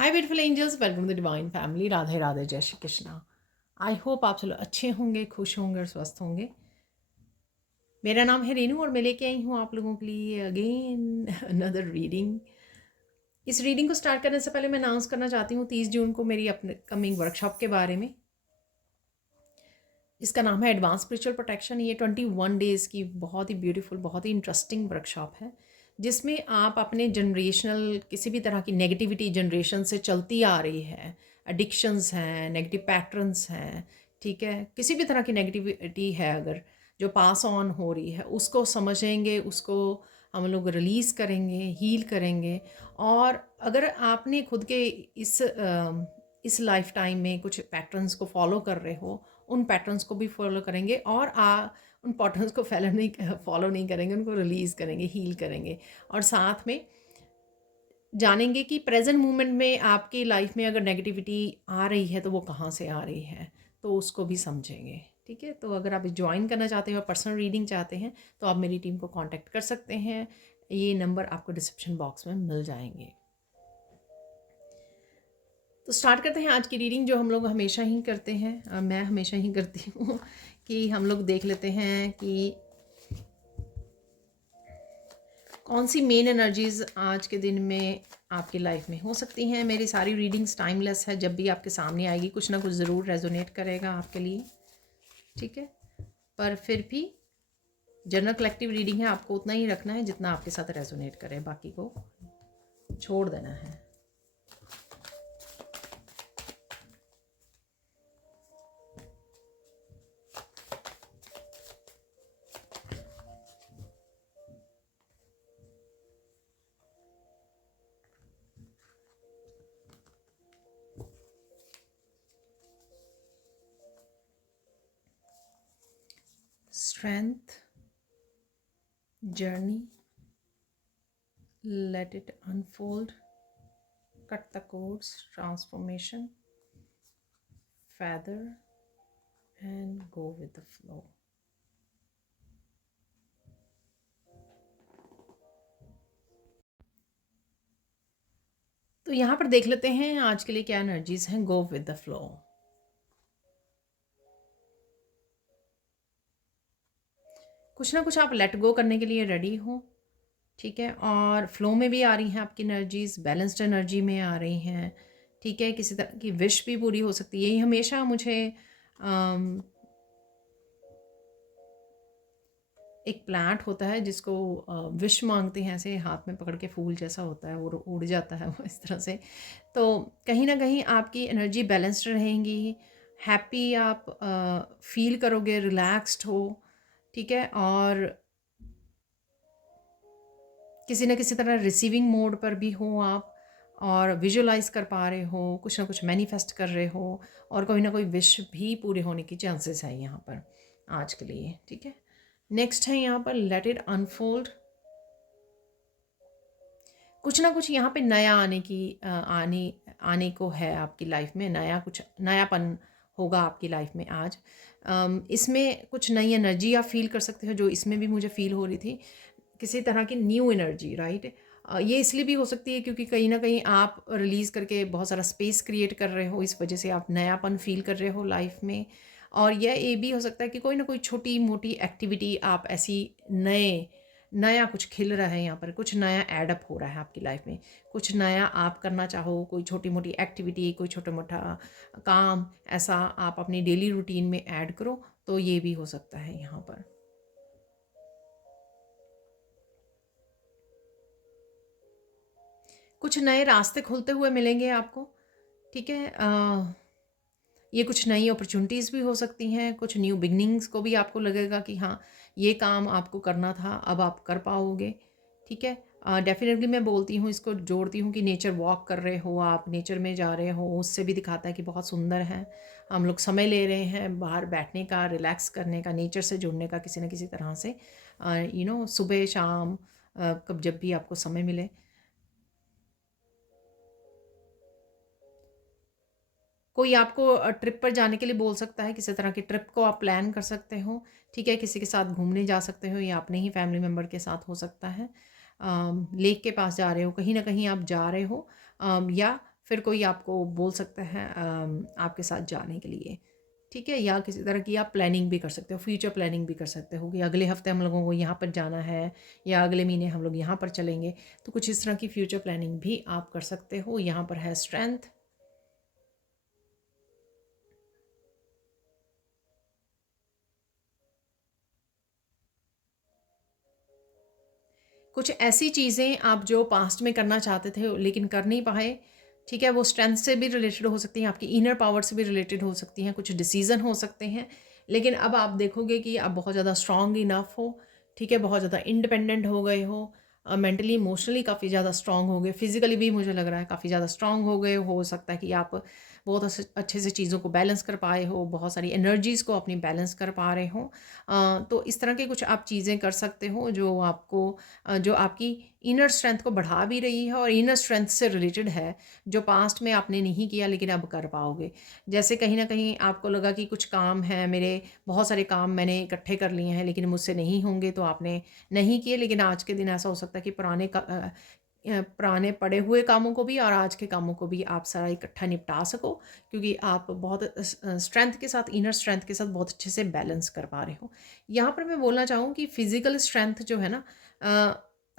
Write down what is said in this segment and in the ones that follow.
Hi beautiful angels, welcome to divine family. Radhe Radhe, जय Shri Krishna. I hope आप सब अच्छे होंगे, खुश होंगे और स्वस्थ होंगे। मेरा नाम है रेनू और मैं लेके आई हूँ आप लोगों के लिए अगेन अनदर रीडिंग। इस रीडिंग को स्टार्ट करने से पहले मैं अनाउंस करना चाहती हूँ 30 जून को मेरी अपने कमिंग वर्कशॉप के बारे में। इसका नाम है एडवांस स्पिरिचुअल प्रोटेक्शन। ये 21 डेज़ की बहुत ही ब्यूटीफुल, बहुत ही इंटरेस्टिंग वर्कशॉप है, जिसमें आप अपने जनरेशनल किसी भी तरह की नेगेटिविटी जनरेशन से चलती आ रही है, एडिक्शंस हैं, नेगेटिव पैटर्न्स हैं, ठीक है, किसी भी तरह की नेगेटिविटी है अगर जो पास ऑन हो रही है, उसको समझेंगे, उसको हम लोग रिलीज़ करेंगे, हील करेंगे। और अगर आपने खुद के इस लाइफ टाइम में कुछ पैटर्न्स को फॉलो कर रहे हो, उन पैटर्न्स को भी फॉलो करेंगे और उन पैटर्न्स को फॉलो नहीं करेंगे, उनको रिलीज़ करेंगे, हील करेंगे। और साथ में जानेंगे कि प्रेजेंट मोमेंट में आपकी लाइफ में अगर नेगेटिविटी आ रही है तो वो कहाँ से आ रही है, तो उसको भी समझेंगे। ठीक है, तो अगर आप ज्वाइन करना चाहते हो, पर्सनल रीडिंग चाहते हैं, तो आप मेरी टीम को कांटेक्ट कर सकते हैं। ये नंबर आपको डिस्क्रिप्शन बॉक्स में मिल जाएंगे। तो स्टार्ट करते हैं आज की रीडिंग, जो हम लोग हमेशा ही करते हैं, मैं हमेशा ही करती हूँ कि हम लोग देख लेते हैं कि कौन सी मेन एनर्जीज़ आज के दिन में आपकी लाइफ में हो सकती हैं। मेरी सारी रीडिंग्स टाइमलेस है, जब भी आपके सामने आएगी कुछ ना कुछ ज़रूर रेजोनेट करेगा आपके लिए, ठीक है। पर फिर भी जनरल कलेक्टिव रीडिंग है, आपको उतना ही रखना है जितना आपके साथ रेजोनेट करे, बाकी को छोड़ देना है। Strength, journey, let it unfold, cut the cords, transformation, feather, and go with the flow. तो यहाँ पर देख लेते हैं आज के लिए क्या एनर्जीज हैं। Go with the flow. कुछ ना कुछ आप लेट गो करने के लिए रेडी हो, ठीक है। और फ्लो में भी आ रही हैं आपकी एनर्जीज, बैलेंस्ड एनर्जी में आ रही हैं, ठीक है। किसी तरह की विश भी पूरी हो सकती है। ये हमेशा मुझे एक प्लांट होता है जिसको विश मांगते हैं, ऐसे हाथ में पकड़ के फूल जैसा होता है, वो उड़ जाता है वो इस तरह से। तो कहीं ना कहीं आपकी एनर्जी बैलेंस्ड रहेंगी, हैप्पी आप फील करोगे, रिलैक्स्ड हो, ठीक है। और किसी न किसी तरह रिसीविंग मोड पर भी हो आप, और विजुअलाइज कर पा रहे हो, कुछ ना कुछ मैनिफेस्ट कर रहे हो, और कोई ना कोई विश भी पूरे होने की चांसेस है यहाँ पर आज के लिए, ठीक है। नेक्स्ट है यहाँ पर लेट इट अनफोल्ड। कुछ ना कुछ यहाँ पे नया आने को है आपकी लाइफ में, नया कुछ नयापन होगा आपकी लाइफ में आज। इसमें कुछ नई एनर्जी आप फील कर सकते हो, जो इसमें भी मुझे फील हो रही थी, किसी तरह की न्यू एनर्जी, राइट। ये इसलिए भी हो सकती है क्योंकि कहीं ना कहीं आप रिलीज़ करके बहुत सारा स्पेस क्रिएट कर रहे हो, इस वजह से आप नयापन फील कर रहे हो लाइफ में। और यह ये भी हो सकता है कि कोई ना कोई छोटी मोटी एक्टिविटी आप ऐसी नया कुछ खिल रहा है यहाँ पर, कुछ नया एडअप हो रहा है आपकी लाइफ में, कुछ नया आप करना चाहो, कोई छोटी मोटी एक्टिविटी, कोई छोटा मोटा काम ऐसा आप अपनी डेली रूटीन में ऐड करो, तो ये भी हो सकता है यहाँ पर। कुछ नए रास्ते खुलते हुए मिलेंगे आपको, ठीक है। ये कुछ नई अपॉर्चुनिटीज़ भी हो सकती हैं, कुछ न्यू बिगनिंग्स को भी आपको लगेगा कि हाँ, ये काम आपको करना था, अब आप कर पाओगे, ठीक है। डेफिनेटली मैं बोलती हूँ, इसको जोड़ती हूँ कि नेचर वॉक कर रहे हो आप, नेचर में जा रहे हो, उससे भी दिखाता है कि बहुत सुंदर है। हम लोग समय ले रहे हैं बाहर बैठने का, रिलैक्स करने का, नेचर से जुड़ने का किसी न किसी तरह से, सुबह शाम, कब जब भी आपको समय मिले। कोई आपको ट्रिप पर जाने के लिए बोल सकता है, किसी तरह की ट्रिप को आप प्लान कर सकते हो, ठीक है। किसी के साथ घूमने जा सकते हो, या अपने ही फैमिली मेम्बर के साथ हो सकता है। लेक के पास जा रहे हो, कहीं ना कहीं आप जा रहे हो, या फिर कोई आपको बोल सकता है आपके साथ जाने के लिए, ठीक है। या किसी तरह की आप प्लानिंग भी कर सकते हो, फ्यूचर प्लानिंग भी कर सकते हो कि अगले हफ्ते हम लोगों को यहाँ पर जाना है या अगले महीने हम लोग यहाँ पर चलेंगे। तो कुछ इस तरह की फ्यूचर प्लानिंग भी आप कर सकते हो। यहाँ पर है स्ट्रेंथ। कुछ ऐसी चीज़ें आप जो पास्ट में करना चाहते थे लेकिन कर नहीं पाए, ठीक है, वो स्ट्रेंथ से भी रिलेटेड हो सकती हैं, आपकी इनर पावर से भी रिलेटेड हो सकती हैं, कुछ डिसीज़न हो सकते हैं। लेकिन अब आप देखोगे कि आप बहुत ज़्यादा स्ट्रॉन्ग इनफ हो, ठीक है, बहुत ज़्यादा इंडिपेंडेंट हो गए हो, मेंटली इमोशनली काफ़ी ज़्यादा स्ट्रॉन्ग हो गए, फिजिकली भी मुझे लग रहा है काफ़ी ज़्यादा स्ट्रॉन्ग हो सकता है कि आप बहुत अच्छे से चीज़ों को बैलेंस कर पाए हो, बहुत सारी एनर्जीज़ को अपनी बैलेंस कर पा रहे हो। तो इस तरह के कुछ आप चीज़ें कर सकते हो जो आपको जो आपकी इनर स्ट्रेंथ को बढ़ा भी रही है और इनर स्ट्रेंथ से रिलेटेड है, जो पास्ट में आपने नहीं किया लेकिन अब कर पाओगे। जैसे कहीं न कहीं आपको लगा कि कुछ काम हैं मेरे, बहुत सारे काम मैंने इकट्ठे कर लिए हैं लेकिन मुझसे नहीं होंगे, तो आपने नहीं किए। लेकिन आज के दिन ऐसा हो सकता है कि पुराने पड़े हुए कामों को भी और आज के कामों को भी आप सारा इकट्ठा निपटा सको, क्योंकि आप बहुत स्ट्रेंथ के साथ, इनर स्ट्रेंथ के साथ बहुत अच्छे से बैलेंस कर पा रहे हो। यहाँ पर मैं बोलना चाहूँ कि फिजिकल स्ट्रेंथ जो है ना,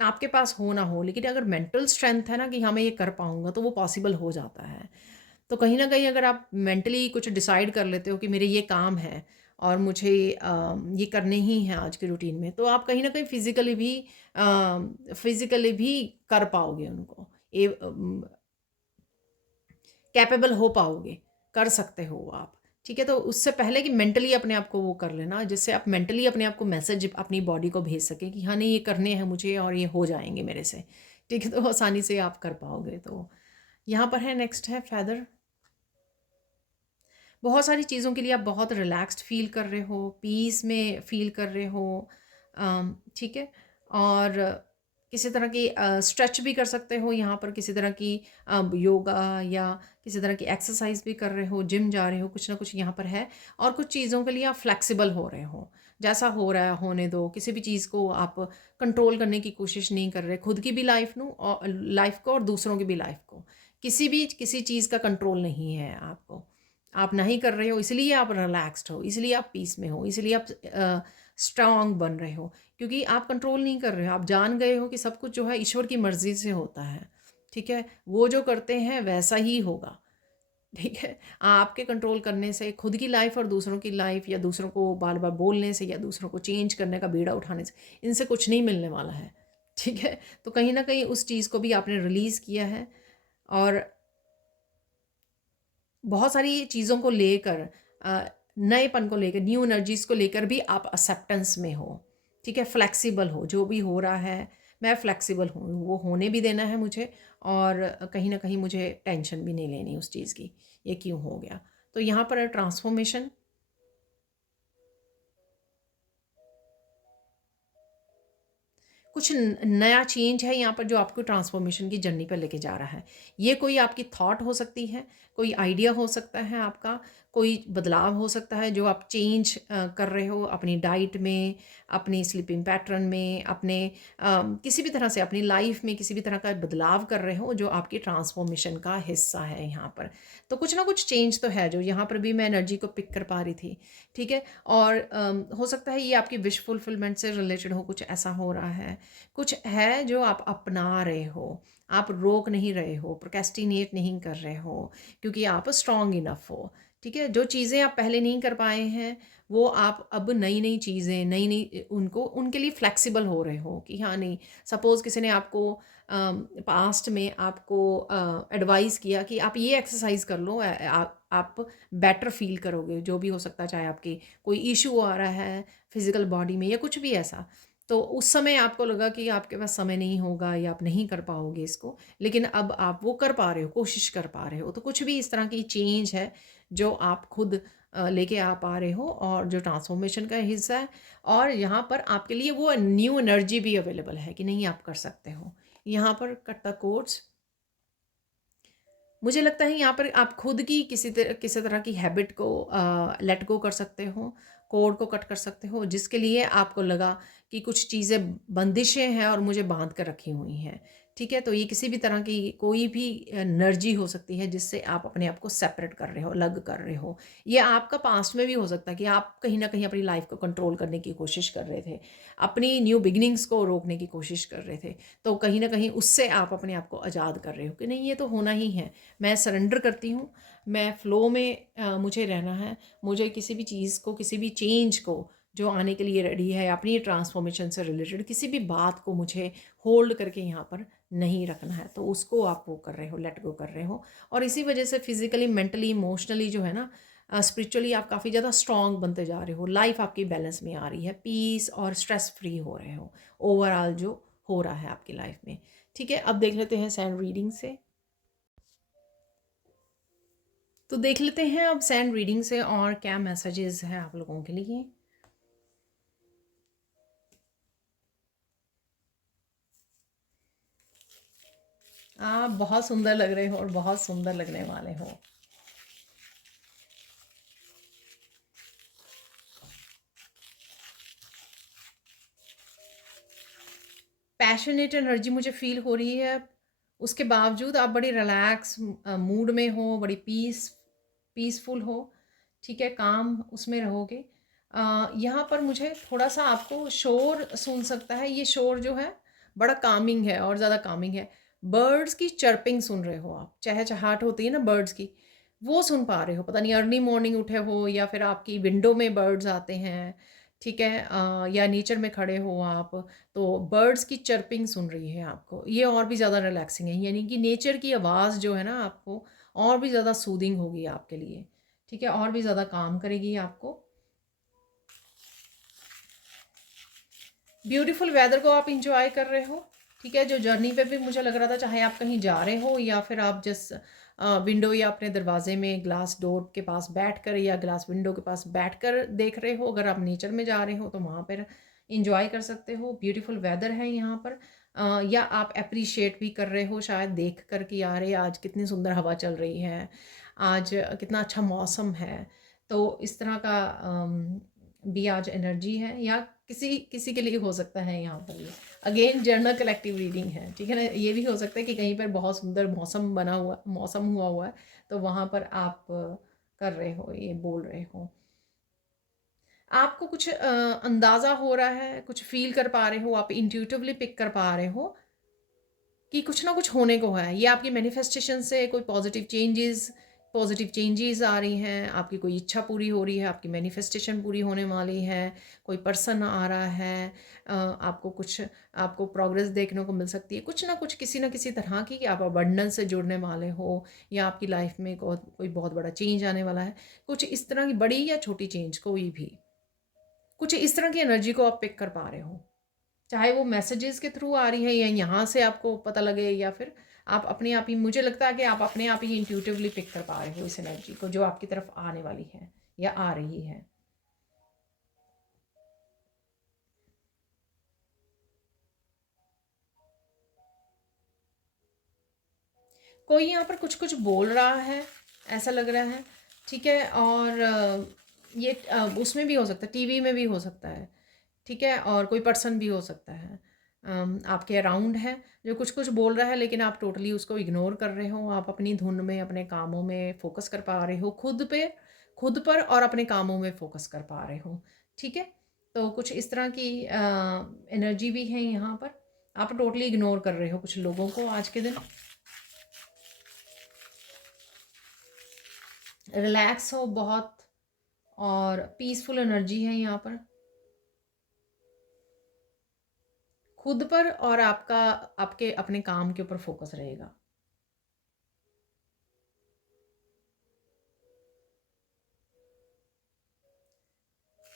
आपके पास हो ना हो, लेकिन अगर मेंटल स्ट्रेंथ है ना कि हाँ मैं ये कर पाऊँगा, तो वो पॉसिबल हो जाता है। तो कहीं न कहीं अगर आप मेंटली कुछ डिसाइड कर लेते हो कि मेरे ये काम है और मुझे ये करने ही हैं आज के रूटीन में, तो आप कहीं न कहीं फिज़िकली भी कर पाओगे उनको। कैपेबल हो पाओगे, कर सकते हो आप, ठीक है? तो उससे पहले कि मेंटली अपने आप को वो कर लेना, जिससे आप मेंटली अपने आप को मैसेज अपनी बॉडी को भेज सकें कि हाँ, नहीं ये करने हैं मुझे और ये हो जाएँगे मेरे से, ठीक है? तो आसानी से आप कर पाओगे। तो यहाँ पर है, नेक्स्ट है फेदर। बहुत सारी चीज़ों के लिए आप बहुत रिलैक्स्ड फ़ील कर रहे हो, पीस में फ़ील कर रहे हो, ठीक है? और किसी तरह की स्ट्रेच भी कर सकते हो यहाँ पर, किसी तरह की योगा या किसी तरह की एक्सरसाइज भी कर रहे हो, जिम जा रहे हो, कुछ ना कुछ यहाँ पर है। और कुछ चीज़ों के लिए आप फ्लेक्सिबल हो रहे हो, जैसा हो रहा है होने दो, किसी भी चीज़ को आप कंट्रोल करने की कोशिश नहीं कर रहे, खुद की भी लाइफ को और दूसरों की भी लाइफ को, किसी चीज़ का कंट्रोल नहीं है आपको, आप नहीं कर रहे हो, इसलिए आप रिलैक्स्ड हो, इसलिए आप पीस में हो, इसलिए आप स्ट्रांग बन रहे हो, क्योंकि आप कंट्रोल नहीं कर रहे हो। आप जान गए हो कि सब कुछ जो है ईश्वर की मर्ज़ी से होता है, ठीक है? वो जो करते हैं वैसा ही होगा, ठीक है? आपके कंट्रोल करने से खुद की लाइफ़ और दूसरों की लाइफ़, या दूसरों को बार-बार बोलने से, या दूसरों को चेंज करने का बीड़ा उठाने से, इनसे कुछ नहीं मिलने वाला है, ठीक है? तो कहीं न कहीं उस चीज़ को भी आपने रिलीज़ किया है। और बहुत सारी चीज़ों को लेकर, नएपन को लेकर, न्यू एनर्जीज़ को लेकर भी आप एक्सेप्टेंस में हो, ठीक है? फ्लेक्सिबल हो, जो भी हो रहा है मैं फ्लेक्सिबल हूँ, वो होने भी देना है मुझे, और कहीं न कहीं मुझे टेंशन भी नहीं लेनी उस चीज़ की, ये क्यों हो गया। तो यहाँ पर ट्रांसफॉर्मेशन, कुछ नया चेंज है यहाँ पर जो आपको ट्रांसफॉर्मेशन की जर्नी पर लेके जा रहा है। ये कोई आपकी थॉट हो सकती है, कोई आइडिया हो सकता है आपका, कोई बदलाव हो सकता है जो आप चेंज कर रहे हो अपनी डाइट में, अपनी स्लीपिंग पैटर्न में, अपने किसी भी तरह से अपनी लाइफ में किसी भी तरह का बदलाव कर रहे हो जो आपकी ट्रांसफॉर्मेशन का हिस्सा है यहाँ पर। तो कुछ ना कुछ चेंज तो है जो यहाँ पर भी मैं एनर्जी को पिक कर पा रही थी, ठीक है? और हो सकता है ये आपकी विश फुलफिलमेंट से रिलेटेड हो, कुछ ऐसा हो रहा है, कुछ है जो आप अपना रहे हो, आप रोक नहीं रहे हो, प्रोक्रेस्टिनेट नहीं कर रहे हो, क्योंकि आप स्ट्रॉन्ग इनफ हो, ठीक है? जो चीज़ें आप पहले नहीं कर पाए हैं, वो आप अब नई-नई चीज़ें, नई-नई उनको उनके लिए फ्लेक्सिबल हो रहे हो कि हाँ, नहीं, सपोज़ किसी ने आपको पास्ट में आपको एडवाइस किया कि आप ये एक्सरसाइज़ कर लो, आप बेटर फ़ील करोगे, जो भी हो सकता है, चाहे आपकी कोई इश्यू आ रहा है फिज़िकल बॉडी में या कुछ भी ऐसा। तो उस समय आपको लगा कि आपके पास समय नहीं होगा या आप नहीं कर पाओगे इसको, लेकिन अब आप वो कर पा रहे हो, कोशिश कर पा रहे हो। तो कुछ भी इस तरह की चेंज है जो आप खुद लेके आ पा रहे हो और जो ट्रांसफॉर्मेशन का हिस्सा है, और यहाँ पर आपके लिए वो न्यू एनर्जी भी अवेलेबल है कि नहीं, आप कर सकते हो। यहाँ पर कट द कोर्स, मुझे लगता है यहाँ पर आप खुद की किसी तरह की हैबिट को लेट गो कर सकते हो, कोड को कट कर सकते हो, जिसके लिए आपको लगा कि कुछ चीज़ें बंदिशें हैं और मुझे बांध कर रखी हुई हैं, ठीक है, तो ये किसी भी तरह की कोई भी एनर्जी हो सकती है जिससे आप अपने आप को सेपरेट कर रहे हो, अलग कर रहे हो। ये आपका पास्ट में भी हो सकता है कि आप कहीं ना कहीं अपनी लाइफ को कंट्रोल करने की कोशिश कर रहे थे, अपनी न्यू बिगिनिंग्स को रोकने की कोशिश कर रहे थे। तो कहीं ना कहीं उससे आप अपने आप को आज़ाद कर रहे हो कि नहीं, ये तो होना ही है, मैं सरेंडर करती हूँ, मैं फ़्लो में मुझे रहना है। मुझे किसी भी चीज़ को, किसी भी चेंज को जो आने के लिए रेडी है, अपनी ट्रांसफॉर्मेशन से रिलेटेड किसी भी बात को मुझे होल्ड करके यहाँ पर नहीं रखना है। तो उसको आप वो कर रहे हो, लेट गो कर रहे हो। और इसी वजह से फिज़िकली, मेंटली, इमोशनली जो है ना, स्पिरिचुअली आप काफ़ी ज़्यादा स्ट्रॉन्ग बनते जा रहे हो। लाइफ आपकी बैलेंस में आ रही है, पीस और स्ट्रेस फ्री हो रहे हो ओवरऑल जो हो रहा है आपकी लाइफ में। ठीक है, अब देख लेते हैं सैंड रीडिंग से। तो देख लेते हैं अब सैंड रीडिंग से और क्या मैसेजेस हैं आप लोगों के लिए। आप बहुत सुंदर लग रहे हो और बहुत सुंदर लगने वाले हो। पैशनेट एनर्जी मुझे फील हो रही है। उसके बावजूद आप बड़ी रिलैक्स मूड में हो, बड़ी पीसफुल हो। ठीक है, काम उसमें रहोगे। यहाँ पर मुझे थोड़ा सा आपको शोर सुन सकता है। ये शोर जो है बड़ा कामिंग है और ज़्यादा कामिंग है। बर्ड्स की चर्पिंग सुन रहे हो आप, चहचहाट होती है ना बर्ड्स की, वो सुन पा रहे हो। पता नहीं अर्ली मॉर्निंग उठे हो या फिर आपकी विंडो में बर्ड्स आते हैं। ठीक है, या नेचर में खड़े हो आप, तो बर्ड्स की चर्पिंग सुन रही है आपको, ये और भी ज़्यादा रिलैक्सिंग है। यानी कि नेचर की आवाज़ जो है ना आपको और भी ज़्यादा सूदिंग होगी आपके लिए। ठीक है, और भी ज़्यादा काम करेगी आपको। ब्यूटीफुल वेदर को आप इंजॉय कर रहे हो। ठीक है, जो जर्नी पे भी मुझे लग रहा था, चाहे आप कहीं जा रहे हो या फिर आप जिस विंडो या अपने दरवाजे में ग्लास डोर के पास बैठकर या ग्लास विंडो के पास बैठकर देख रहे हो, अगर आप नेचर में जा रहे हो तो वहाँ पर इंजॉय कर सकते हो। ब्यूटीफुल वेदर है यहाँ पर। या आप अप्रिशिएट भी कर रहे हो शायद देख कर कि यार ये आज कितनी सुंदर हवा चल रही है, आज कितना अच्छा मौसम है। तो इस तरह का भी आज एनर्जी है, या किसी किसी के लिए हो सकता है यहाँ पर। ये अगेन जर्नल कलेक्टिव रीडिंग है। ठीक है ना, ये भी हो सकता है कि कहीं पर बहुत सुंदर मौसम हुआ हुआ है, तो वहाँ पर आप कर रहे हो, ये बोल रहे हो। आपको कुछ अंदाज़ा हो रहा है, कुछ फील कर पा रहे हो, आप इंट्यूटिवली पिक कर पा रहे हो कि कुछ ना कुछ होने को है। ये आपकी मैनिफेस्टेशन से कोई पॉजिटिव चेंजेस आ रही हैं, आपकी कोई इच्छा पूरी हो रही है, आपकी मैनिफेस्टेशन पूरी होने वाली है, कोई पर्सन आ रहा है, आपको प्रोग्रेस देखने को मिल सकती है। कुछ ना कुछ किसी ना किसी तरह की कि आप अबंडेंस से जुड़ने वाले हो, या आपकी लाइफ में कोई बहुत बड़ा चेंज आने वाला है। कुछ इस तरह की बड़ी या छोटी चेंज, कोई भी कुछ इस तरह की एनर्जी को आप पिक कर पा रहे हो। चाहे वो मैसेजेस के थ्रू आ रही है या यहाँ से आपको पता लगे, या फिर आप अपने आप ही, मुझे लगता है कि आप अपने आप ही इंट्यूटिवली पिक कर पा रहे हो इस एनर्जी को जो आपकी तरफ आने वाली है या आ रही है। कोई यहाँ पर कुछ कुछ बोल रहा है, ऐसा लग रहा है। ठीक है, और ये उसमें भी हो सकता है, टीवी में भी हो सकता है। ठीक है, और कोई पर्सन भी हो सकता है आपके अराउंड है जो कुछ कुछ बोल रहा है, लेकिन आप टोटली उसको इग्नोर कर रहे हो। आप अपनी धुन में, अपने कामों में फोकस कर पा रहे हो, खुद पर और अपने कामों में फोकस कर पा रहे हो। ठीक है, तो कुछ इस तरह की एनर्जी भी है यहाँ पर। आप टोटली इग्नोर कर रहे हो कुछ लोगों को आज के दिन। रिलैक्स हो बहुत, और पीसफुल एनर्जी है यहाँ पर। खुद पर और आपके अपने काम के ऊपर फोकस रहेगा।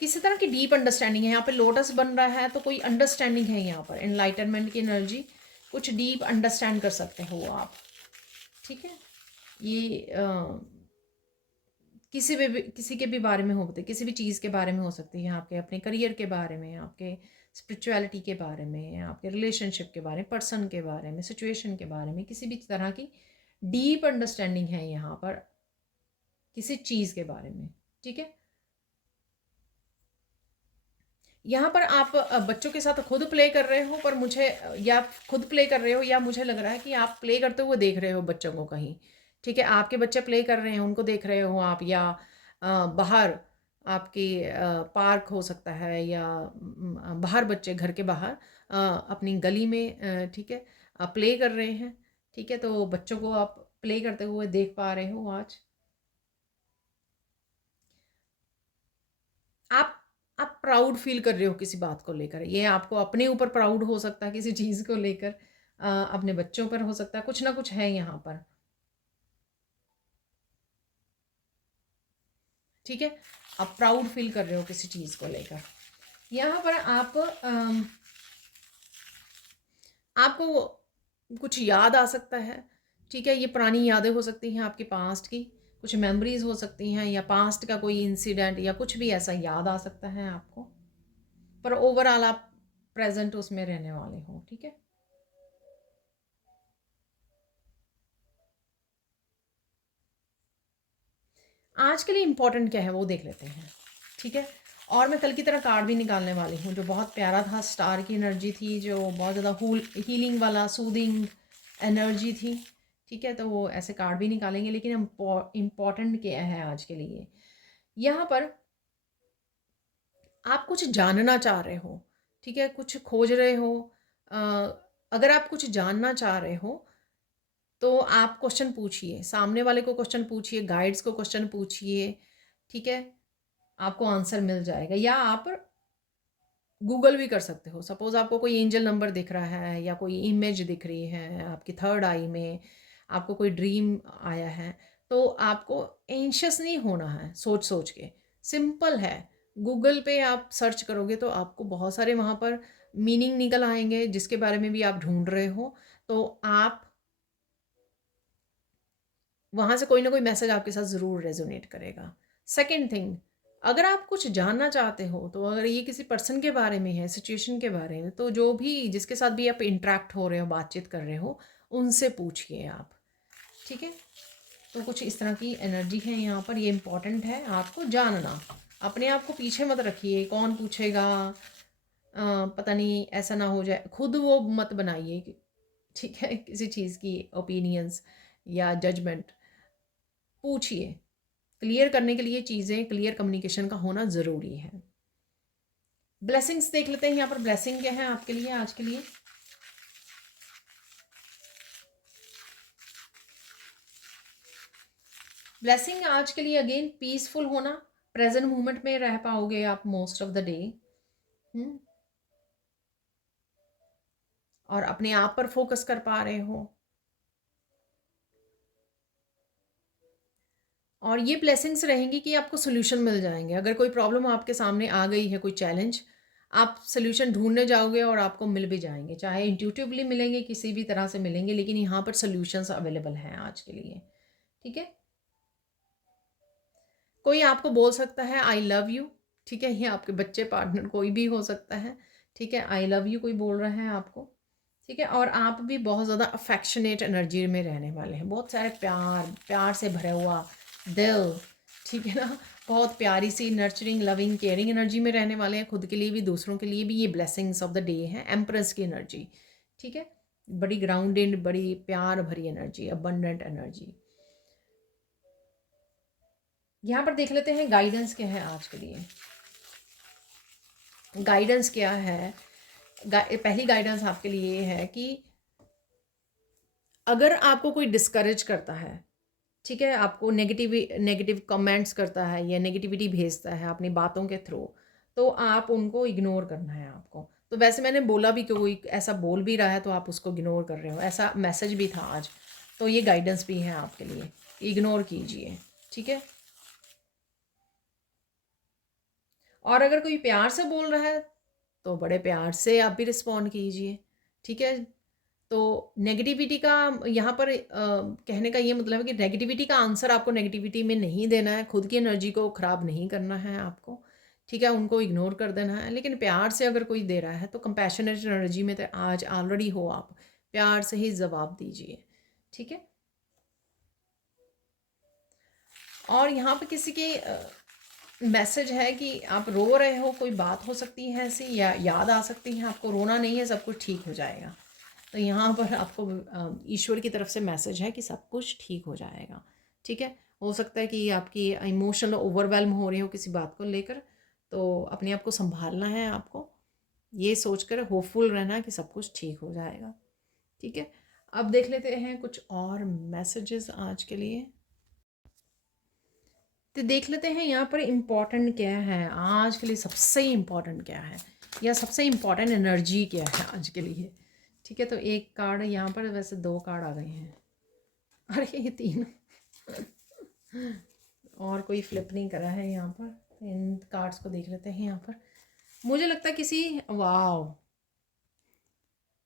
किसी तरह की डीप अंडरस्टैंडिंग है यहाँ पे। लोटस बन रहा है तो कोई अंडरस्टैंडिंग है यहाँ पर, एनलाइटनमेंट की एनर्जी। कुछ डीप अंडरस्टैंड कर सकते हो आप। ठीक है, ये किसी के भी बारे में होते, किसी भी चीज़ के बारे में हो सकती है। आपके अपने करियर के बारे में, आपके स्पिरिचुअलिटी के बारे में, आपके रिलेशनशिप के बारे में, पर्सन के बारे में, सिचुएशन के बारे में, किसी भी तरह की डीप अंडरस्टैंडिंग है यहाँ पर किसी चीज़ के बारे में। ठीक है, यहाँ पर आप बच्चों के साथ खुद प्ले कर रहे हो, पर मुझे या खुद प्ले कर रहे हो, या मुझे लग रहा है कि आप प्ले करते हुए देख रहे हो बच्चों को कहीं। ठीक है, आपके बच्चे प्ले कर रहे हैं, उनको देख रहे हो आप, या बाहर आपके पार्क हो सकता है, या बाहर बच्चे घर के बाहर अपनी गली में ठीक है प्ले कर रहे हैं। ठीक है, तो बच्चों को आप प्ले करते हुए देख पा रहे हो आज। आप आप प्राउड फील कर रहे हो किसी बात को लेकर, ये आपको अपने ऊपर प्राउड हो सकता है किसी चीज़ को लेकर, अपने बच्चों पर हो सकता है, कुछ ना कुछ है यहाँ पर। ठीक है, आप प्राउड फील कर रहे हो किसी चीज़ को लेकर। यहाँ पर आप आपको कुछ याद आ सकता है। ठीक है, ये पुरानी यादें हो सकती हैं आपकी पास्ट की, कुछ मेमोरीज हो सकती हैं, या पास्ट का कोई इंसिडेंट या कुछ भी ऐसा याद आ सकता है आपको, पर ओवरऑल आप प्रेजेंट उसमें रहने वाले हो। ठीक है, आज के लिए इम्पोर्टेंट क्या है वो देख लेते हैं। ठीक है, और मैं कल की तरह कार्ड भी निकालने वाली हूँ जो बहुत प्यारा था, स्टार की एनर्जी थी, जो बहुत ज़्यादा हीलिंग वाला सूदिंग एनर्जी थी। ठीक है, तो वो ऐसे कार्ड भी निकालेंगे, लेकिन इम्पॉर्टेंट क्या है आज के लिए, यहाँ पर आप कुछ जानना चाह रहे हो। ठीक है, कुछ खोज रहे हो। अ, अगर आप कुछ जानना चाह रहे हो तो आप क्वेश्चन पूछिए, सामने वाले को क्वेश्चन पूछिए, गाइड्स को क्वेश्चन पूछिए। ठीक है, आपको आंसर मिल जाएगा, या आप गूगल भी कर सकते हो। सपोज़ आपको कोई एंजल नंबर दिख रहा है, या कोई इमेज दिख रही है आपकी थर्ड आई में, आपको कोई ड्रीम आया है, तो आपको एंशियस नहीं होना है सोच सोच के। सिंपल है, गूगल पे आप सर्च करोगे तो आपको बहुत सारे वहाँ पर मीनिंग निकल आएंगे जिसके बारे में भी आप ढूंढ रहे हो। तो आप वहाँ से कोई ना कोई मैसेज आपके साथ ज़रूर रेजोनेट करेगा। सेकंड थिंग, अगर आप कुछ जानना चाहते हो, तो अगर ये किसी पर्सन के बारे में है, सिचुएशन के बारे में, तो जो भी जिसके साथ भी आप इंटरेक्ट हो रहे हो, बातचीत कर रहे हो, उनसे पूछिए आप। ठीक है, तो कुछ इस तरह की एनर्जी है यहाँ पर। ये इम्पॉर्टेंट है आपको जानना, अपने आप को पीछे मत रखिए, कौन पूछेगा, पता नहीं ऐसा ना हो जाए, खुद वो मत बनाइए ठीक है किसी चीज़ की ओपिनियंस या जजमेंट। पूछिए, क्लियर करने के लिए चीज़ें, क्लियर कम्युनिकेशन का होना ज़रूरी है। ब्लेसिंग्स देख लेते हैं यहाँ पर, ब्लेसिंग क्या है आपके लिए आज के लिए। ब्लेसिंग आज के लिए अगेन पीसफुल होना, प्रेजेंट मोमेंट में रह पाओगे आप मोस्ट ऑफ द डे, और अपने आप पर फोकस कर पा रहे हो। और ये ब्लेसिंग्स रहेंगी कि आपको सोल्यूशन मिल जाएंगे। अगर कोई प्रॉब्लम आपके सामने आ गई है, कोई चैलेंज, आप सोल्यूशन ढूंढने जाओगे और आपको मिल भी जाएंगे, चाहे इंट्यूटिवली मिलेंगे, किसी भी तरह से मिलेंगे, लेकिन यहाँ पर सोल्यूशंस अवेलेबल हैं आज के लिए। ठीक है, कोई आपको बोल सकता है आई लव यू। ठीक है, ये आपके बच्चे, पार्टनर, कोई भी हो सकता है। ठीक है, आई लव यू कोई बोल रहा है आपको। ठीक है, और आप भी बहुत ज़्यादा अफेक्शनेट एनर्जी में रहने वाले हैं, बहुत सारे प्यार, प्यार से भरा हुआ दिल। ठीक है ना, बहुत प्यारी सी नर्चरिंग, लविंग, केयरिंग एनर्जी में रहने वाले हैं, खुद के लिए भी दूसरों के लिए भी। ये ब्लेसिंग्स ऑफ द डे है, एम्प्रेस की एनर्जी। ठीक है, बड़ी ग्राउंडेड, बड़ी प्यार भरी एनर्जी, अबंडेंट एनर्जी। यहाँ पर देख लेते हैं गाइडेंस क्या है आज के लिए। गाइडेंस क्या है, पहली गाइडेंस आपके लिए है कि अगर आपको कोई डिस्करेज करता है, ठीक है, आपको नेगेटिव कमेंट्स करता है या नेगेटिविटी भेजता है अपनी बातों के थ्रू, तो आप उनको इग्नोर करना है आपको। तो वैसे मैंने बोला भी कि कोई ऐसा बोल भी रहा है तो आप उसको इग्नोर कर रहे हो, ऐसा मैसेज भी था आज। तो ये गाइडेंस भी है आपके लिए, इग्नोर कीजिए। ठीक है, और अगर कोई प्यार से बोल रहा है तो बड़े प्यार से आप भी रिस्पॉन्ड कीजिए। ठीक है, तो नेगेटिविटी का यहाँ पर कहने का ये मतलब है कि नेगेटिविटी का आंसर आपको नेगेटिविटी में नहीं देना है, खुद की एनर्जी को ख़राब नहीं करना है आपको। ठीक है, उनको इग्नोर कर देना है, लेकिन प्यार से अगर कोई दे रहा है तो कंपैशनेट एनर्जी में तो आज ऑलरेडी हो आप, प्यार से ही जवाब दीजिए। ठीक है, और यहाँ पे किसी के मैसेज है कि आप रो रहे हो, कोई बात हो सकती है ऐसी, या याद आ सकती है आपको। रोना नहीं है, सब कुछ ठीक हो जाएगा। तो यहाँ पर आपको ईश्वर की तरफ से मैसेज है कि सब कुछ ठीक हो जाएगा। ठीक है, हो सकता है कि आपकी इमोशनल ओवरवेल्म हो रही हो किसी बात को लेकर, तो अपने आप को संभालना है आपको, ये सोचकर होपफुल रहना है कि सब कुछ ठीक हो जाएगा। ठीक है, अब देख लेते हैं कुछ और मैसेजेस आज के लिए। तो देख लेते हैं यहाँ पर इम्पोर्टेंट क्या है आज के लिए, सबसे इम्पोर्टेंट क्या है, या सबसे इम्पोर्टेंट एनर्जी क्या है आज के लिए। ठीक है, तो एक कार्ड यहाँ पर, वैसे दो कार्ड आ गए हैं, अरे ये तीन और कोई फ्लिप नहीं करा है यहाँ पर। तो इन कार्ड्स को देख लेते हैं यहाँ पर। मुझे लगता है किसी, वाव,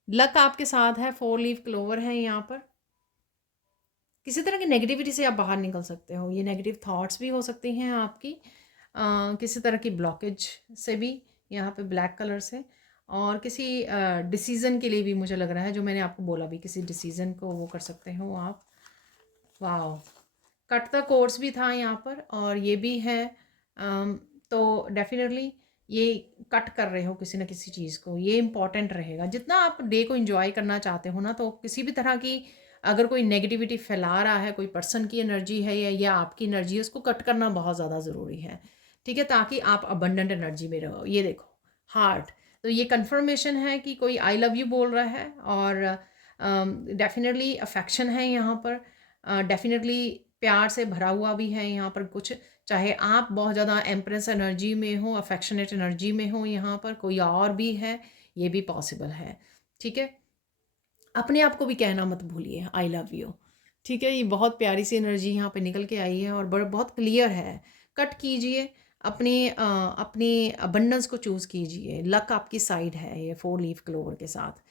लक आपके साथ है, 4 लीफ क्लोवर है यहाँ पर। किसी तरह की नेगेटिविटी से आप बाहर निकल सकते हो, ये नेगेटिव थॉट्स भी हो सकती हैं आपकी, किसी तरह की ब्लॉकेज से भी, यहाँ पे ब्लैक कलर से, और किसी डिसीज़न के लिए भी मुझे लग रहा है, जो मैंने आपको बोला भी, किसी डिसीज़न को वो कर सकते हो आप। वाह, कट द कोर्स भी था यहाँ पर, और ये भी है। तो डेफिनेटली ये कट कर रहे हो किसी न किसी चीज़ को, ये इम्पॉर्टेंट रहेगा। जितना आप डे को एंजॉय करना चाहते हो ना, तो किसी भी तरह की अगर कोई नेगेटिविटी फैला रहा है, कोई पर्सन की एनर्जी है या आपकी एनर्जी है, उसको कट करना बहुत ज़्यादा ज़रूरी है। ठीक है, ताकि आप अबंडेंट एनर्जी में रहो। ये देखो हार्ट, तो ये कंफर्मेशन है कि कोई आई लव यू बोल रहा है, और डेफिनेटली अफेक्शन है यहाँ पर, डेफिनेटली प्यार से भरा हुआ भी है यहाँ पर कुछ। चाहे आप बहुत ज़्यादा एम्प्रेस एनर्जी में हो, अफेक्शनेट एनर्जी में हो, यहाँ पर कोई और भी है, ये भी पॉसिबल है। ठीक है, अपने आप को भी कहना मत भूलिए आई लव यू। ठीक है, ये बहुत प्यारी सी एनर्जी यहाँ पे निकल के आई है, और बहुत क्लियर है। कट कीजिए, अपने अबंडेंस को चूज़ कीजिए। लक आपकी साइड है ये 4 लीफ क्लोवर के साथ।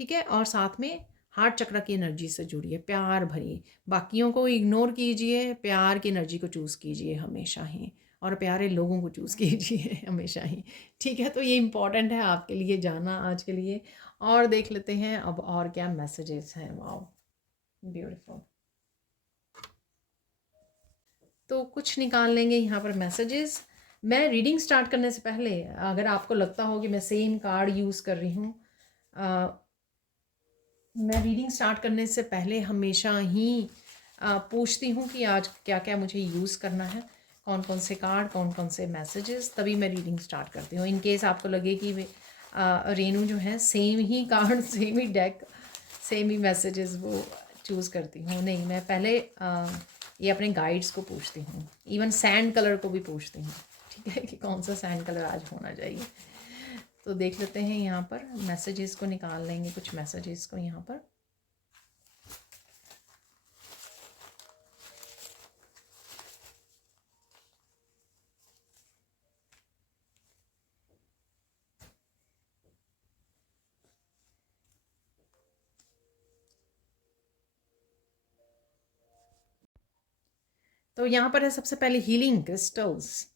ठीक है, और साथ में हार्ट चक्र की एनर्जी से जुड़िए, प्यार भरी। बाकियों को इग्नोर कीजिए, प्यार की एनर्जी को चूज़ कीजिए हमेशा ही, और प्यारे लोगों को चूज़ कीजिए हमेशा ही। ठीक है, तो ये इम्पॉर्टेंट है आपके लिए जानना आज के लिए। और देख लेते हैं अब और क्या मैसेजेस हैं। Wow, beautiful. तो कुछ निकाल लेंगे यहाँ पर मैसेजेस। मैं रीडिंग स्टार्ट करने से पहले, अगर आपको लगता हो कि मैं सेम कार्ड यूज़ कर रही हूँ, मैं रीडिंग स्टार्ट करने से पहले हमेशा ही पूछती हूँ कि आज क्या क्या मुझे यूज़ करना है, कौन कौन से कार्ड, कौन कौन से मैसेजेस, तभी मैं रीडिंग स्टार्ट करती हूँ। इन केस आपको लगे कि रेनू जो है सेम ही कार्ड, सेम ही डेक, सेम ही मैसेजेस वो चूज़ करती हूँ, नहीं, मैं पहले ये अपने गाइड्स को पूछती हूँ, इवन सैंड कलर को भी पूछती हूँ। ठीक है, कि कौन सा सैंड कलर आज होना चाहिए। तो देख लेते हैं यहाँ पर मैसेजेस को, निकाल लेंगे कुछ मैसेजेस को यहाँ पर। तो यहाँ पर है सबसे पहले हीलिंग क्रिस्टल्स।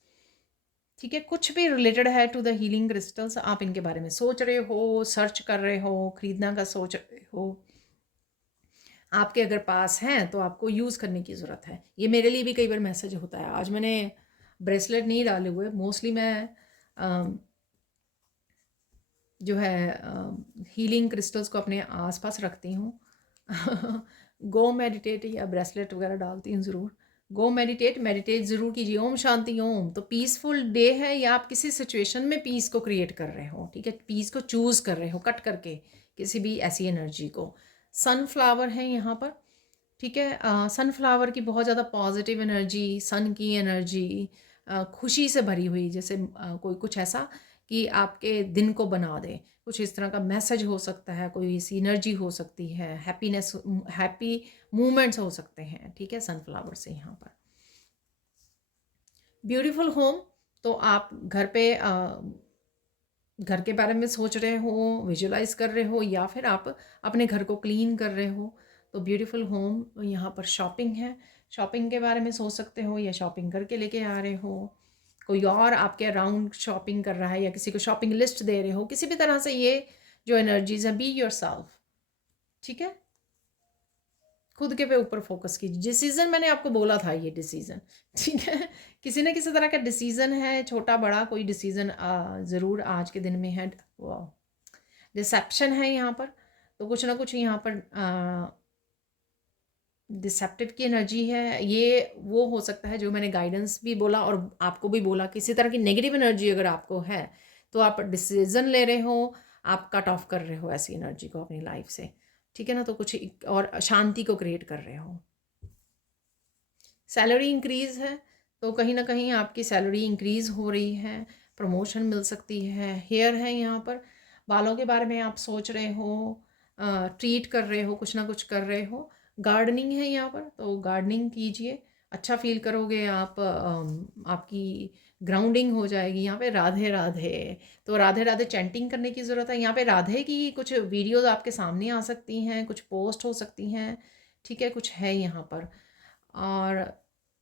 ठीक है, कुछ भी रिलेटेड है टू द हीलिंग क्रिस्टल्स, आप इनके बारे में सोच रहे हो, सर्च कर रहे हो, खरीदना का सोच रहे हो, आपके अगर पास हैं तो आपको यूज़ करने की ज़रूरत है। ये मेरे लिए भी कई बार मैसेज होता है। आज मैंने ब्रेसलेट नहीं डाले हुए, मोस्टली मैं जो है हीलिंग क्रिस्टल्स को अपने आसपास रखती हूँ। गो मेडिटेट या ब्रेसलेट वगैरह डालती हूँ ज़रूर। गो मेडिटेट ज़रूर कीजिए। ओम शांति ओम। तो पीसफुल डे है, या आप किसी सिचुएशन में पीस को क्रिएट कर रहे हो। ठीक है, पीस को चूज़ कर रहे हो कट करके किसी भी ऐसी एनर्जी को। सनफ्लावर है यहाँ पर। ठीक है, सनफ्लावर की बहुत ज़्यादा पॉजिटिव एनर्जी, सन की एनर्जी, खुशी से भरी हुई, जैसे कोई कुछ ऐसा कि आपके दिन को बना दे, कुछ इस तरह का मैसेज हो सकता है, कोई ऐसी एनर्जी हो सकती है, हैप्पीनेस, हैप्पी मूवमेंट्स हो सकते हैं। ठीक है, सनफ्लावर से यहाँ पर। ब्यूटीफुल होम, तो आप घर पे घर के बारे में सोच रहे हो, विजुलाइज कर रहे हो, या फिर आप अपने घर को क्लीन कर रहे हो, तो ब्यूटीफुल होम। यहाँ पर शॉपिंग है, शॉपिंग के बारे में सोच सकते हो, या शॉपिंग करके लेके आ रहे हो, कोई और आपके अराउंड शॉपिंग कर रहा है, या किसी को शॉपिंग लिस्ट दे रहे हो, किसी भी तरह से ये जो एनर्जीज है, बी योर सेल्फ। ठीक है, खुद के पे ऊपर फोकस कीजिए। डिसीज़न मैंने आपको बोला था, ये डिसीज़न, ठीक है, किसी न किसी तरह का डिसीज़न है, छोटा बड़ा कोई डिसीज़न ज़रूर आज के दिन में है। वाह, डिसेप्शन है यहाँ पर, तो कुछ ना कुछ यहाँ पर डिसेप्टिव की एनर्जी है। ये वो हो सकता है जो मैंने गाइडेंस भी बोला और आपको भी बोला, किसी तरह की नेगेटिव एनर्जी अगर आपको है तो आप डिसीजन ले रहे हो, आप कट ऑफ कर रहे हो ऐसी एनर्जी को अपनी लाइफ से, ठीक है ना, तो कुछ और शांति को क्रिएट कर रहे हो। सैलरी इंक्रीज है, तो कहीं ना कहीं आपकी सैलरी इंक्रीज हो रही है, प्रमोशन मिल सकती है। हेयर है यहाँ पर, बालों के बारे में आप सोच रहे हो, ट्रीट कर रहे हो, कुछ ना कुछ कर रहे हो। गार्डनिंग है यहाँ पर, तो गार्डनिंग कीजिए, अच्छा फील करोगे आप, आपकी ग्राउंडिंग हो जाएगी। यहाँ पे राधे राधे, तो राधे राधे चैंटिंग करने की ज़रूरत है। यहाँ पे राधे की कुछ वीडियोज़ आपके सामने आ सकती हैं, कुछ पोस्ट हो सकती हैं, ठीक है, कुछ है यहाँ पर। और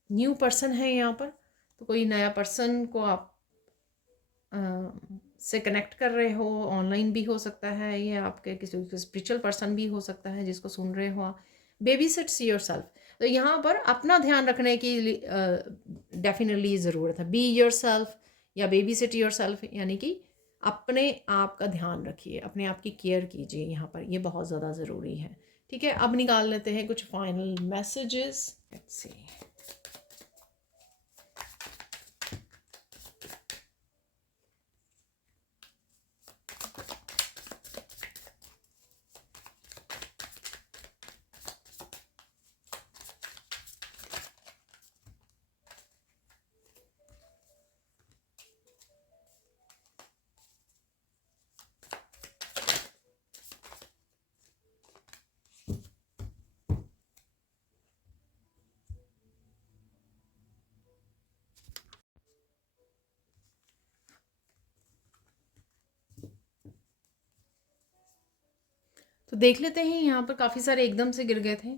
न्यू पर्सन है यहाँ पर, तो कोई नया पर्सन को आप से कनेक्ट कर रहे हो, ऑनलाइन भी हो सकता है, ये आपके किसी स्पिरिचुअल पर्सन भी हो सकता है जिसको सुन रहे हो आप। बेबी सिट्स योर सेल्फ, तो यहाँ पर अपना ध्यान रखने की डेफिनेटली ज़रूरत है। बी योर सेल्फ या बेबी सिट योर सेल्फ, यानी कि अपने आप का ध्यान रखिए, अपने आप की केयर कीजिए, यहाँ पर ये बहुत ज़्यादा ज़रूरी है, ठीक है। अब निकाल लेते हैं कुछ फाइनल मैसेजेस, लेट्स सी। तो देख लेते हैं, यहाँ पर काफ़ी सारे एकदम से गिर गए थे।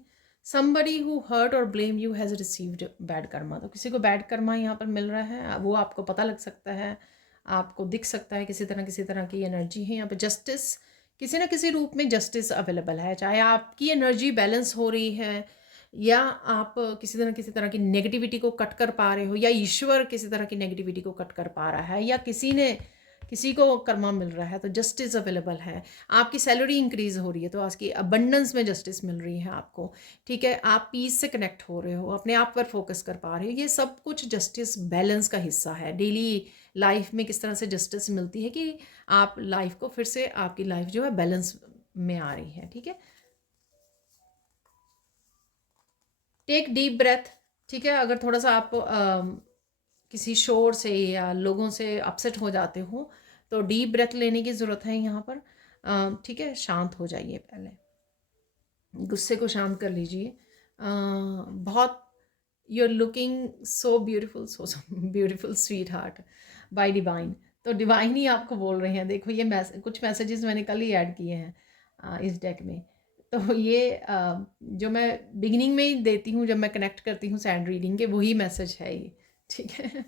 somebody who hurt or blame you has received bad karma, तो किसी को बैड कर्मा यहाँ पर मिल रहा है, वो आपको पता लग सकता है, आपको दिख सकता है, किसी तरह की एनर्जी है यहाँ पर। जस्टिस, किसी ना किसी रूप में जस्टिस अवेलेबल है, चाहे आपकी एनर्जी बैलेंस हो रही है या आप किसी तरह की नेगेटिविटी को कट कर पा रहे हो, या ईश्वर किसी तरह की नेगेटिविटी को कट कर पा रहा है, या किसी को कर्मा मिल रहा है, तो जस्टिस अवेलेबल है। आपकी सैलरी इंक्रीज हो रही है, तो आपकी अबंडेंस में जस्टिस मिल रही है आपको, ठीक है। आप पीस से कनेक्ट हो रहे हो, अपने आप पर फोकस कर पा रहे हो, ये सब कुछ जस्टिस बैलेंस का हिस्सा है। डेली लाइफ में किस तरह से जस्टिस मिलती है कि आप लाइफ को फिर से, आपकी लाइफ जो है बैलेंस में आ रही है, ठीक है। टेक डीप ब्रेथ, ठीक है। अगर थोड़ा सा आप किसी शोर से या लोगों से अपसेट हो जाते हो तो डीप ब्रेथ लेने की ज़रूरत है यहाँ पर, ठीक है। शांत हो जाइए, पहले गुस्से को शांत कर लीजिए। बहुत, you are looking so beautiful, so beautiful sweetheart by divine, तो डिवाइन ही आपको बोल रहे हैं। देखो ये कुछ मैसेजेस मैंने कल ही ऐड किए हैं इस डेक में, तो ये जो मैं बिगिनिंग में ही देती हूँ जब मैं कनेक्ट करती हूँ सैंड रीडिंग के, वही मैसेज है ये, ठीक है।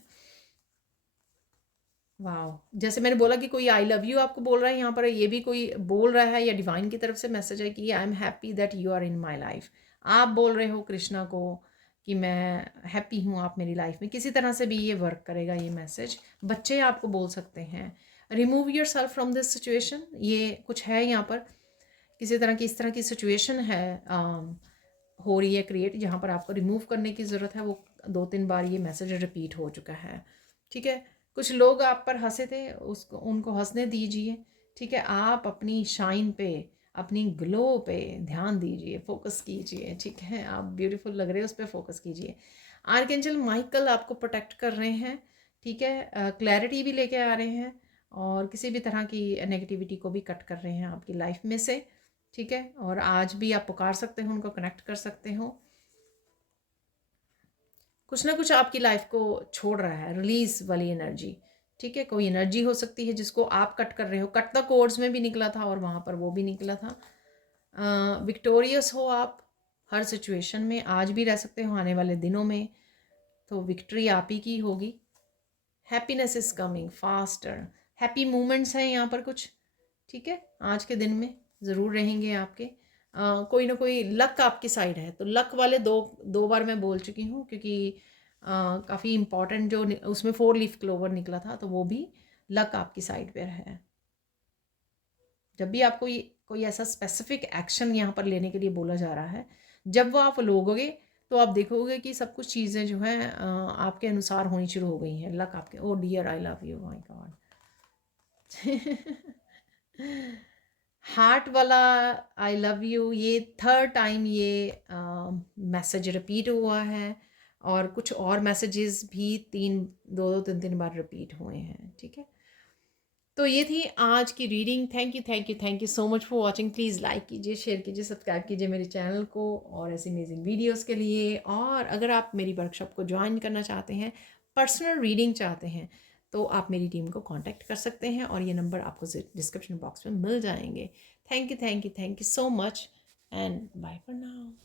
वाह, जैसे मैंने बोला कि कोई आई लव यू आपको बोल रहा है, यहाँ पर ये भी कोई बोल रहा है या डिवाइन की तरफ से मैसेज है कि I am happy that you are in my life. आप बोल रहे हो कृष्णा को कि मैं हैप्पी हूँ आप मेरी लाइफ में, किसी तरह से भी ये वर्क करेगा ये मैसेज। बच्चे आपको बोल सकते हैं remove your self from this situation, ये कुछ है यहाँ पर, किसी तरह की इस तरह की सिचुएशन है हो रही है क्रिएट, जहाँ पर आपको रिमूव करने की ज़रूरत है। वो 2-3 बार ये मैसेज रिपीट हो चुका है, ठीक है। कुछ लोग आप पर हंसे थे, उसको उनको हंसने दीजिए, ठीक है। आप अपनी शाइन पे, अपनी ग्लो पे ध्यान दीजिए, फोकस कीजिए, ठीक है। आप ब्यूटीफुल लग रहे हो, उस पर फोकस कीजिए। आर्कएंजल माइकल आपको प्रोटेक्ट कर रहे हैं, ठीक है। क्लैरिटी भी लेके आ रहे हैं और किसी भी तरह की नेगेटिविटी को भी कट कर रहे हैं आपकी लाइफ में से, ठीक है। और आज भी आप पुकार सकते हो, उनको कनेक्ट कर सकते हो। कुछ ना कुछ आपकी लाइफ को छोड़ रहा है, रिलीज वाली एनर्जी, ठीक है। कोई एनर्जी हो सकती है जिसको आप कट कर रहे हो, कट द कोर्ड्स में भी निकला था और वहाँ पर वो भी निकला था। विक्टोरियस हो आप हर सिचुएशन में, आज भी रह सकते हो, आने वाले दिनों में तो विक्ट्री आप ही की होगी। Happiness is coming faster, happy moments हैं यहाँ पर कुछ, ठीक है। आज के दिन में ज़रूर रहेंगे आपके। कोई ना कोई लक आपकी साइड है। तो लक वाले दो दो बार मैं बोल चुकी हूँ, क्योंकि काफ़ी इम्पॉर्टेंट जो उसमें 4 लीफ क्लोवर निकला था, तो वो भी लक आपकी साइड पर है। जब भी आपको ये कोई ऐसा स्पेसिफिक एक्शन यहाँ पर लेने के लिए बोला जा रहा है, जब वो आप लोगोगे तो आप देखोगे कि सब कुछ चीज़ें जो हैं आपके अनुसार होनी शुरू हो गई हैं। लक आपके, oh dear I love you, my god. Heart वाला आई लव यू ये थर्ड टाइम ये मैसेज रिपीट हुआ है, और कुछ और मैसेजेस भी दो दो तीन तीन बार रिपीट हुए हैं। ठीक है, तो ये थी आज की reading. Thank you thank you thank you so much for watching. Please like कीजिए, शेयर कीजिए, सब्सक्राइब कीजिए मेरे चैनल को और ऐसी अमेजिंग वीडियोस के लिए। और अगर आप मेरी वर्कशॉप को ज्वाइन करना चाहते हैं, पर्सनल रीडिंग चाहते हैं, तो आप मेरी टीम को कांटेक्ट कर सकते हैं, और ये नंबर आपको डिस्क्रिप्शन बॉक्स में मिल जाएंगे। Thank you thank you thank you so much, and bye for now.